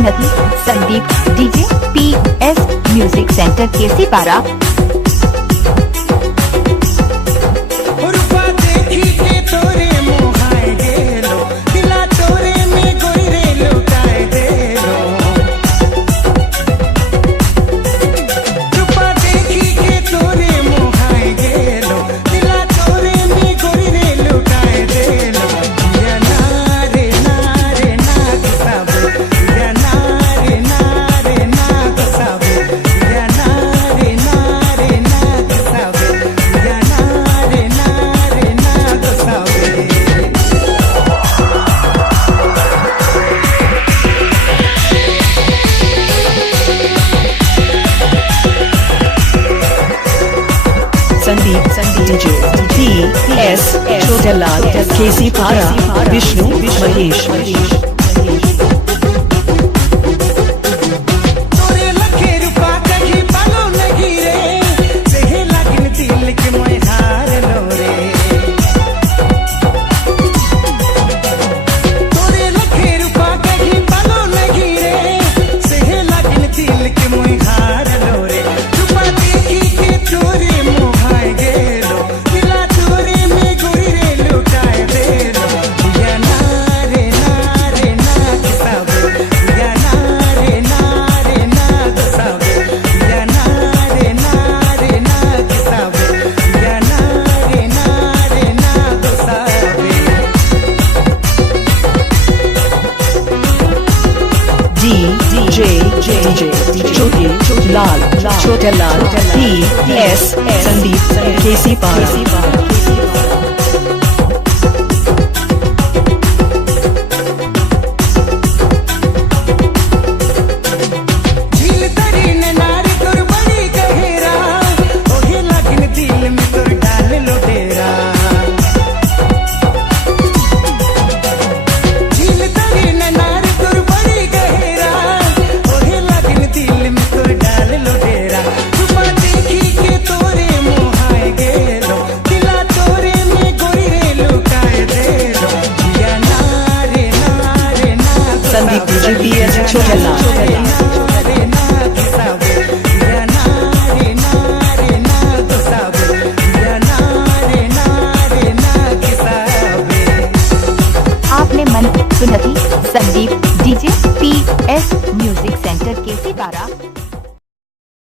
सुनती Sandeep DJ PS music centre केसी पारा। संदीप डीजे PS छोटेलाल केसी पारा विष्णु महेश। छोटेलाल PS संदीप केसी पारा। Sandeep DJ PS Chhotelal. आपने मन सुनती Sandeep DJ PS music centre केसी पारा।